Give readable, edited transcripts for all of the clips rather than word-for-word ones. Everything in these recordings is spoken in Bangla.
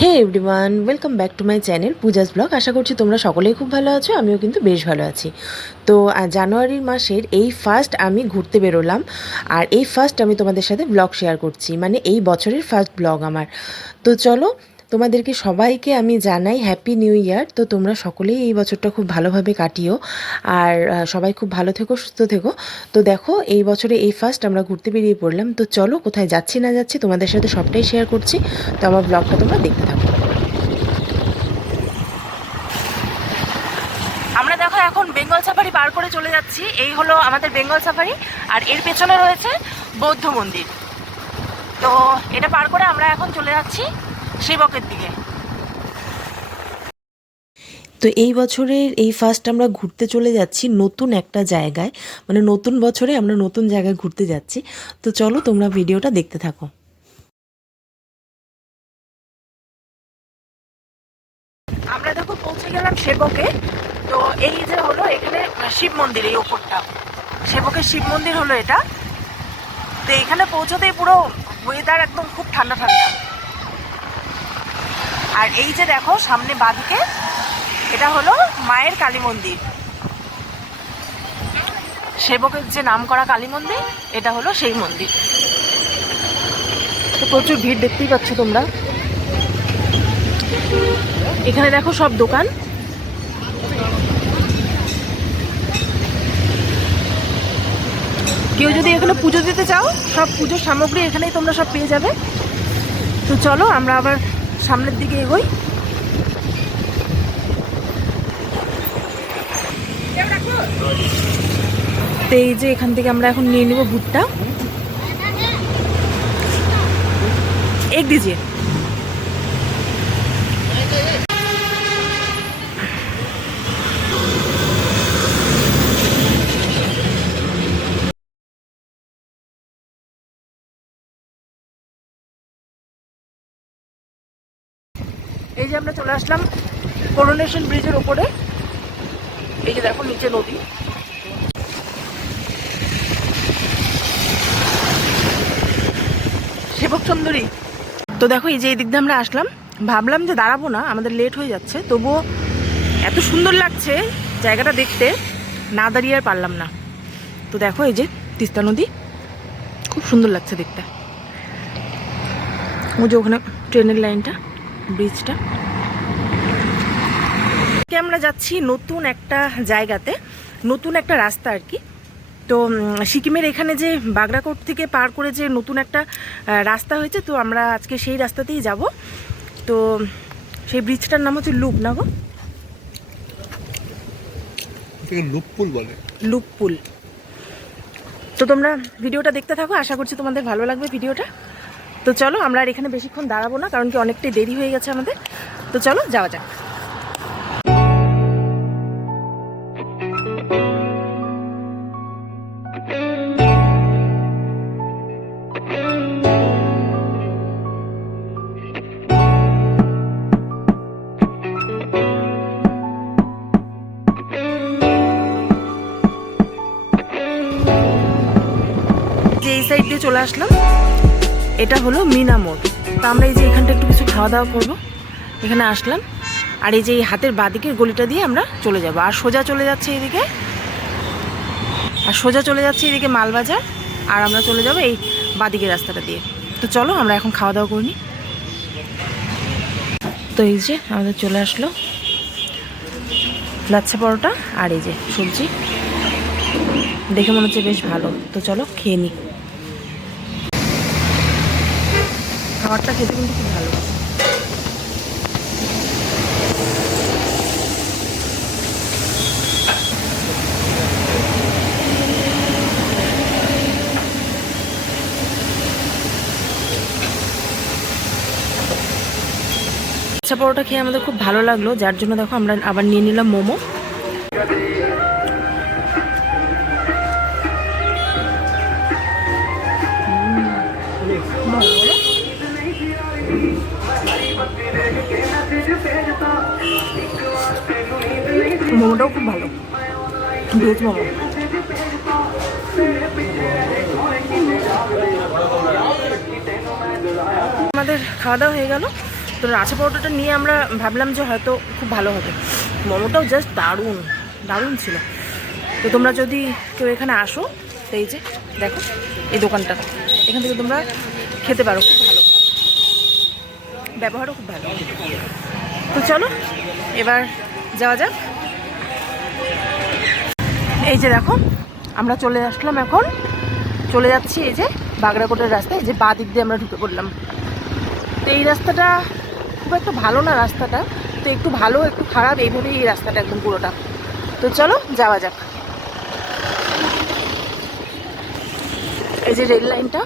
Hey everyone, welcome back to my channel Puja's vlog. আশা করছি তোমরা সকলেই খুব ভালো আছো, আমিও কিন্তু বেশ ভালো আছি। তো জানুয়ারির মাসের এই ফার্স্ট আমি ঘুরতে বেরোলাম, আর এই ফার্স্ট আমি তোমাদের সাথে ব্লগ শেয়ার করছি, মানে এই বছরের ফার্স্ট ব্লগ আমার। তো চলো, তোমাদেরকে সবাইকে আমি জানাই হ্যাপি নিউ ইয়ার। তো তোমরা সকলেই এই বছরটা খুব ভালোভাবে কাটিও, আর সবাই খুব ভালো থেকো, সুস্থ থেকো। তো দেখো, এই বছরে এই ফার্স্ট আমরা ঘুরতে বেরিয়ে পড়লাম। তো চলো, কোথায় যাচ্ছি না যাচ্ছি তোমাদের সাথে সবটাই শেয়ার করছি। তো আমার ব্লগটা তোমরা দেখতে থাকো। আমরা দেখো এখন বেঙ্গল সাফারি পার করে চলে যাচ্ছি। এই হলো আমাদের বেঙ্গল সাফারি, আর এর পেছনে রয়েছে বৌদ্ধ মন্দির। তো এটা পার করে আমরা এখন চলে যাচ্ছি সেবকের দিকে। তো এই বছরের এই ফার্স্ট আমরা ঘুরতে চলে যাচ্ছি নতুন একটা জায়গায়, মানে নতুন বছরে আমরা নতুন জায়গায় ঘুরতে যাচ্ছি। তো চলো, তোমরা ভিডিওটা দেখতে থাকো। আমরা দেখো পৌঁছে গেলাম সেবকে। তো এই যে হলো এখানে শিব মন্দির, এই ওপরটা সেবকের শিব মন্দির হলো এটা। তো এখানে পৌঁছতেই পুরো ওয়েদার একদম খুব ঠান্ডা ঠান্ডা। আর এই যে দেখো সামনে বাঁদিকে, এটা হলো মায়ের কালী মন্দির, সেবকের যে নাম করা কালী মন্দির, এটা হলো সেই মন্দির। তো প্রচুর ভিড় দেখতেই পাচ্ছ তোমরা। এখানে দেখো সব দোকান। কেউ যদি এখানে পুজো দিতে চাও, সব পুজোর সামগ্রী এখানেই তোমরা সব পেয়ে যাবে। তো চলো আমরা আবার সামনের দিকে এগোই। তো এই যে এখান থেকে আমরা এখন নিয়ে নেব ভুট্টা। এক দিজিয়ে। এই যে আমরা চলে আসলাম করোনেশন ব্রিজের ওপরে। এই যে দেখো নিচে নদী, সেবক সুন্দরী। তো দেখো এই যে এই দিক দিয়ে আমরা আসলাম, ভাবলাম যে দাঁড়াবো না, আমাদের লেট হয়ে যাচ্ছে, তবুও এত সুন্দর লাগছে জায়গাটা দেখতে, না দাঁড়িয়ে আর পারলাম না। তো দেখো এই যে তিস্তা নদী, খুব সুন্দর লাগছে দেখতে। ওই যে ওখানে ট্রেনের লাইনটা, ব্রিজটা। আমরা যাচ্ছি নতুন একটা জায়গাতে, নতুন একটা রাস্তা আর কি। তো সিকিমের এখানে যে বাগরাকোট থেকে পার করে যে নতুন একটা রাস্তা হয়েছে, তো আমরা আজকে সেই রাস্তাতেই যাব। তো সেই ব্রিজটার নাম হচ্ছে লুপ, না গো? লুপপুল বলে, লুপপুল। তো তোমরা ভিডিওটা দেখতে থাকো, আশা করছি তোমাদের ভালো লাগবে ভিডিওটা। তো চলো, আমরা আর এখানে বেশিক্ষণ দাঁড়াবো না, কারণ কি অনেকটাই দেরি হয়ে গেছে আমাদের। তো চলো যাওয়া যাক। যে এই সাইড দিয়ে চলে আসলাম, এটা হলো মিনা মোড়। তো আমরা এই যে এখানটা একটু কিছু খাওয়া দাওয়া করবো, এখানে আসলাম। আর এই যে এই হাতের বাঁদিকের গলিটা দিয়ে আমরা চলে যাব, আর সোজা চলে যাচ্ছে এদিকে, আর সোজা চলে যাচ্ছে এদিকে মালবাজার, আর আমরা চলে যাব এই বাঁদিকের রাস্তাটা দিয়ে। তো চলো আমরা এখন খাওয়া দাওয়া করিনি। তো এই যে আমাদের চলে আসলো লাচ্ছা পরোটা, আর এই যে সবজি, দেখে মনে হচ্ছে বেশ ভালো। তো চলো খেয়ে নিই। খাবারটা খেতে কিন্তু খুব ভালো। লাচ্ছা পরোটা খেয়ে আমাদের খুব ভালো লাগলো, যার জন্য দেখো আমরা আবার নিয়ে নিলাম মোমো। মোমোটাও খুব ভালো, ভেজ মোমো। আমাদের খাওয়া দাওয়া হয়ে গেল। তো লাচ্ছা পরোটাটা নিয়ে আমরা ভাবলাম যে হয়তো খুব ভালো হবে। মোমোটাও জাস্ট দারুণ দারুণ ছিল। তো তোমরা যদি কেউ এখানে আসো, তো এই যে দেখো এই দোকানটা, এখান থেকে তোমরা খেতে পারো, খুব ভালো, ব্যবহারও খুব ভালো। তো চলো এবার যাওয়া যাক। এই যে দেখো আমরা চলে আসলাম, এখন চলে যাচ্ছি এই যে বাগড়াকোটের রাস্তায়, এই যে বাঁ দিক দিয়ে আমরা ঢুকে পড়লাম। তো এই রাস্তাটা খুব একটা ভালো না, রাস্তাটা তো একটু ভালো একটু খারাপ এইভাবেই এই রাস্তাটা একদম পুরোটা। তো চলো যাওয়া যাক। এই যে রেল লাইনটা,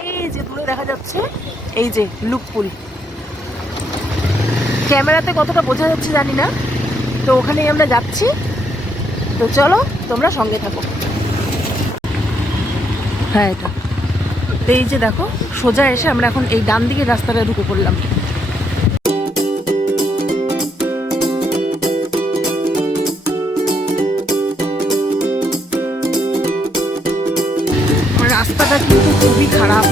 এই যে দূরে দেখা যাচ্ছে এই যে লুকপুল। ক্যামেরাতে কতটা বোঝা যাচ্ছে জানি না, তো ওখানেই আমরা যাচ্ছি। তো চলো তোমরা সঙ্গে থাকো। হ্যাঁ এটা, তো এই যে দেখো সোজা এসে আমরা এখন এই ডান দিকের রাস্তাটা ঢুকে পড়লাম। রাস্তাটা কিন্তু খুবই খারাপ।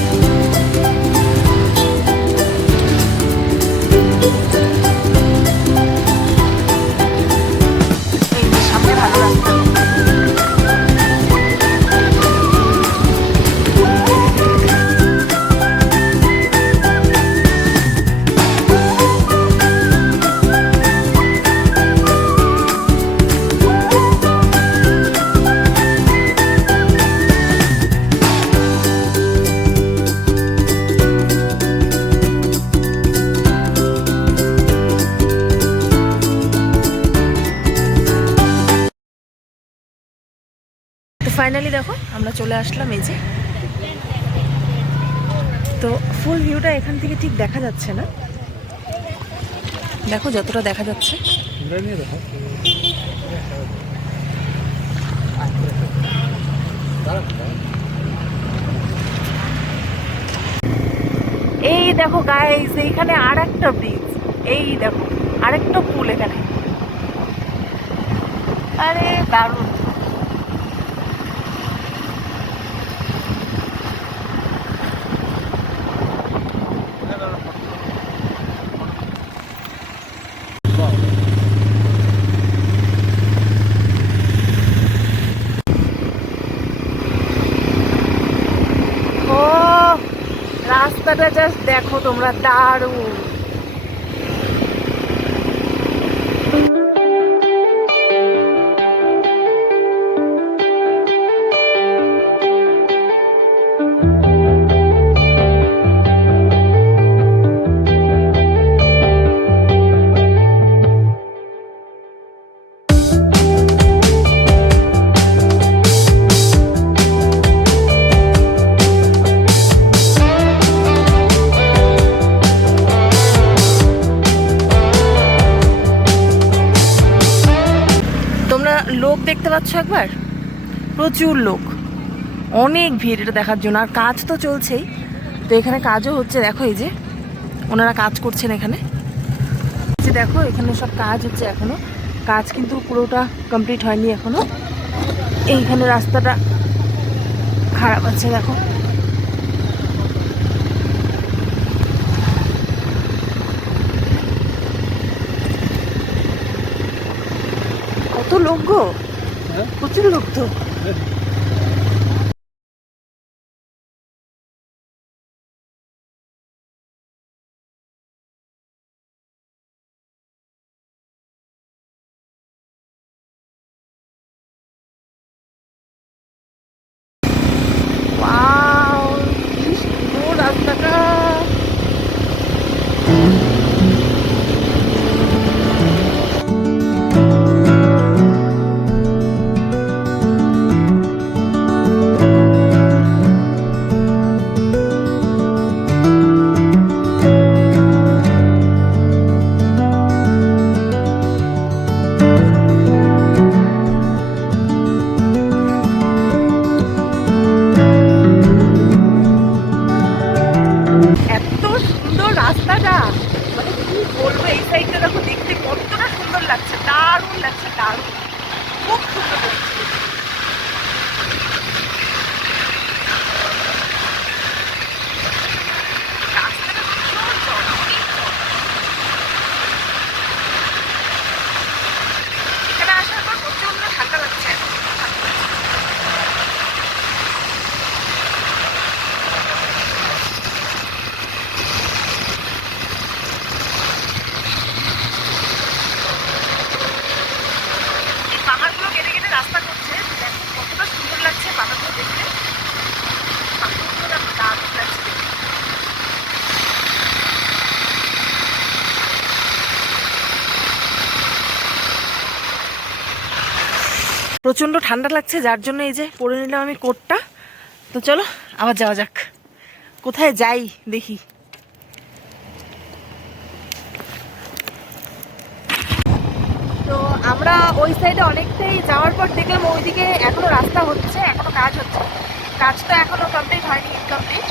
এই যে সামনে ভালো রাস্তা। তো ফাইনালি দেখো আমরা চলে আসলাম এই যে। তো ফুল ভিউটা এখান থেকে ঠিক দেখা যাচ্ছে না, দেখো যতটা দেখা যাচ্ছে। এই দেখো গাইস, এইখানে আর একটা ব্রিজ, এই দেখো আরেকটা পুল এখানে, আরে দারুণ। ও রাস্তাটা জাস্ট দেখো তোমরা, দারুণ। লোক দেখতে পাচ্ছ একবার, প্রচুর লোক, অনেক ভিড় এটা দেখার জন্য। আর কাজ তো চলছেই, তো এখানে কাজও হচ্ছে, দেখো এই যে ওনারা কাজ করছেন এখানে, যে দেখো এখানে সব কাজ হচ্ছে এখনো, কাজ কিন্তু পুরোটা কমপ্লিট হয়নি এখনো। এইখানে রাস্তাটা খারাপ আছে দেখো। কত লোক গো, প্রচুর লোক তো। ওয়াও, কি সুন্দর রাস্তাটা। খুব সুন্দর লাগছে। রাস্তাটা ভীষণ চওড়া, অনেক চওড়া। এখানে আসার পর প্রচন্ড ঠান্ডা লাগছে এখন। এই পাহাড়গুলো কেটে কেটে রাস্তা করছে, দেখো কতটা সুন্দর লাগছে পাহাড়গুলো দেখতে। পাহাড়গুলো দেখো দারুণ লাগছে দেখতে। প্রচণ্ড ঠান্ডা লাগছে, যার জন্য এই যে পরে নিলাম আমি কোটটা। তো চলো আবার যাওয়া যাক, কোথায় যাই দেখি। তো আমরা ওই সাইডে অনেকটাই যাওয়ার পর দেখলাম ওইদিকে এখনো রাস্তা হচ্ছে, এখনো কাজ হচ্ছে। কাজ তো এখনো কমপ্লিট হয়নি, ইনকমপ্লিট।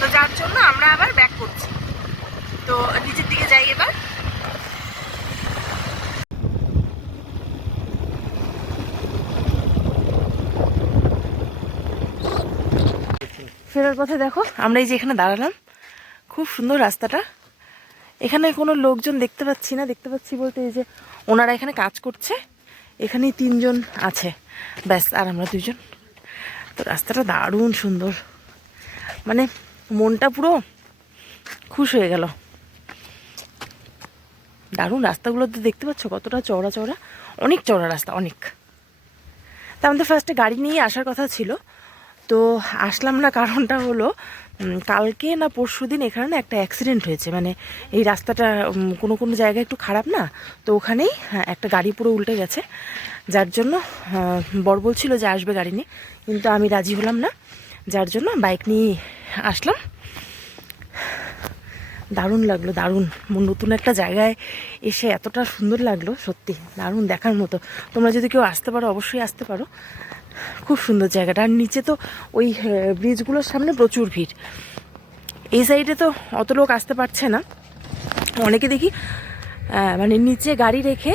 তো যার জন্য আমরা আবার ব্যাক করছি। তো নিচের দিকে যাই এবার। ফেরার পথে দেখো আমরা এই যে এখানে দাঁড়ালাম, খুব সুন্দর রাস্তাটা। এখানে কোনো লোকজন দেখতে পাচ্ছি না, দেখতে পাচ্ছি বলতে এই যে ওনারা এখানে কাজ করছে, এখানেই 3 জন আছে ব্যাস, আর আমরা 2 জন। তো রাস্তাটা দারুণ সুন্দর, মানে মনটা পুরো খুশ হয়ে গেল। দারুণ রাস্তাগুলোতে দেখতে পাচ্ছ কতটা চওড়া চওড়া, অনেক চওড়া রাস্তা, অনেক। তা আমাদের ফার্স্টে গাড়ি নিয়ে আসার কথা ছিল, তো আসলাম না। কারণটা হলো কালকে না পরশুদিন এখানে না একটা অ্যাক্সিডেন্ট হয়েছে, মানে এই রাস্তাটা কোনো কোনো জায়গায় একটু খারাপ না, তো ওখানেই একটা গাড়ি পুরো উল্টে গেছে। যার জন্য বর বলছিল যে আসবে গাড়ি নিয়ে, কিন্তু আমি রাজি হলাম না, যার জন্য বাইক নিয়ে আসলাম। দারুণ লাগলো, দারুণ। নতুন একটা জায়গায় এসে এতটা সুন্দর লাগলো, সত্যি দারুণ, দেখার মতো। তোমরা যদি কেউ আসতে পারো অবশ্যই আসতে পারো, খুব সুন্দর জায়গাটা। আর নিচে তো ওই ব্রিজগুলোর সামনে প্রচুর ভিড়। এই সাইডে তো অত লোক আসতে পারছে না, অনেকে দেখি মানে নিচে গাড়ি রেখে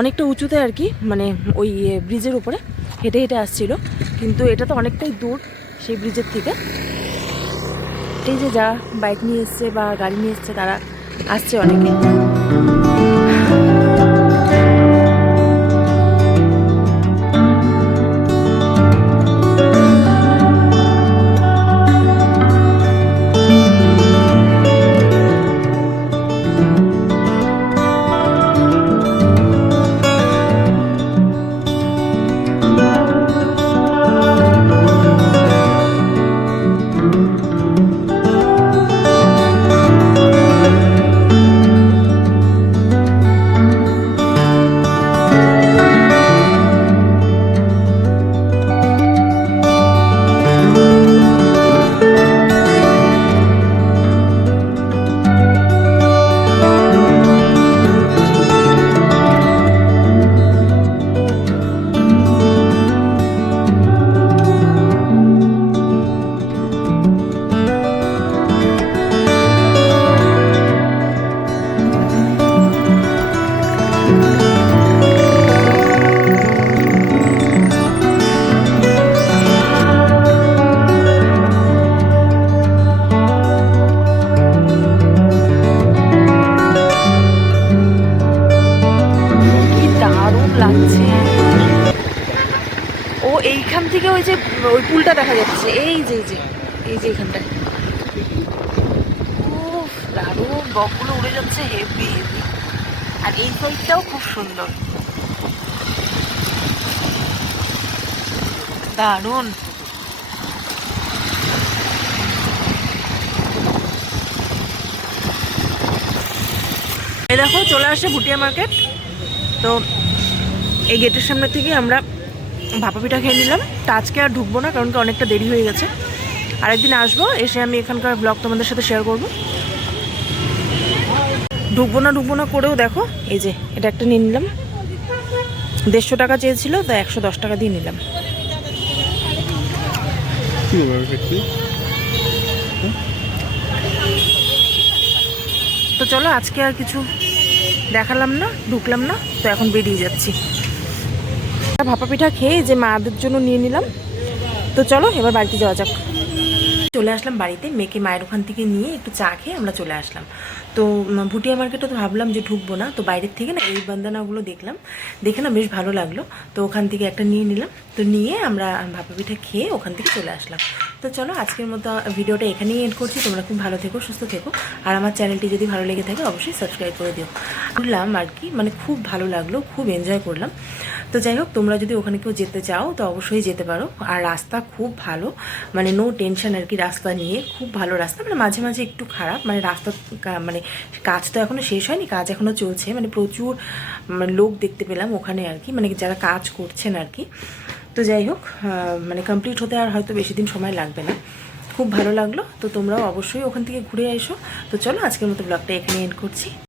অনেকটা উঁচুতে আর কি, মানে ওই ব্রিজের উপরে হেঁটে হেঁটে আসছিল, কিন্তু এটা তো অনেকটাই দূর সেই ব্রিজের থেকে। এই যে যা বাইক নিয়ে এসছে বা গাড়ি নিয়ে এসছে তারা আসছে অনেকে। এইখান থেকে ওই যে ওই পুলটা দেখা যাচ্ছে, এই যে এই যে এই যে এখানটায়। উফ দারুণ, বকগুলো উড়ে যাচ্ছে, হেভি হেভি। আর এই সাইডটাও খুব সুন্দর, দারুণ। এই দেখো চলে আসে ভুটিয়া মার্কেট। তো এই গেটের সামনে থেকে আমরা ভাপা পিঠা খেয়ে নিলাম। তা আজকে আর ঢুকবো না, কারণ কি অনেকটা দেরি হয়ে গেছে। আরেকদিন আসবো, এসে আমি এখানকার ব্লগ তোমাদের সাথে শেয়ার করবো। ঢুকবো না করেও দেখো এই যে এটা একটা নিয়ে নিলাম। 150 টাকা চেয়েছিল, তা 110 টাকা দিয়ে নিলাম। তো চলো আজকে আর কিছু দেখালাম না, ঢুকলাম না, তো এখন বেরিয়ে যাচ্ছি। ভাপা পিঠা খেয়ে যে মাদের জন্য নিয়ে নিলাম। তো চলো এবার বাড়িতে যাওয়া যাক। চলে আসলাম বাড়িতে, মেয়েকে মায়ের ওখান থেকে নিয়ে একটু চা খেয়ে আমরা চলে আসলাম। তো ভুটিয়া মার্কেটে তো ভাবলাম যে ঢুকবো না, তো বাইরের থেকে না এই বান্দানাগুলো দেখলাম, দেখে না বেশ ভালো লাগলো। তো ওখান থেকে একটা নিয়ে নিলাম, তো নিয়ে আমরা ভাপা পিঠা খেয়ে ওখান থেকে চলে আসলাম। তো চলো আজকের মতো ভিডিওটা এখানেই এন্ড করছি। তোমরা খুব ভালো থেকো, সুস্থ থেকো, আর আমার চ্যানেলটি যদি ভালো লেগে থাকে অবশ্যই সাবস্ক্রাইব করে দিও। ঘুরলাম আর কি, মানে খুব ভালো লাগলো, খুব এনজয় করলাম। তো যাই হোক, তোমরা যদি ওখানে কেউ যেতে চাও তো অবশ্যই যেতে পারো। আর রাস্তা খুব ভালো, মানে নো টেনশন আর কি, রাস্তা নিয়ে খুব ভালো রাস্তা। মানে মাঝে মাঝে একটু খারাপ, মানে রাস্তা মানে কাজ তো এখনও শেষ হয়নি, কাজ এখনও চলছে, মানে প্রচুর লোক দেখতে পেলাম ওখানে আর কি, মানে যারা কাজ করছেন আর কি। তো যাই হোক, মানে কমপ্লিট হতে আর হয়তো বেশি দিন সময় লাগবে না। খুব ভালো লাগলো। তো তোমরাও অবশ্যই ওখান থেকে ঘুরে এসো। তো চলো আজকের মতো ব্লগটা এখানে এন্ড করছি।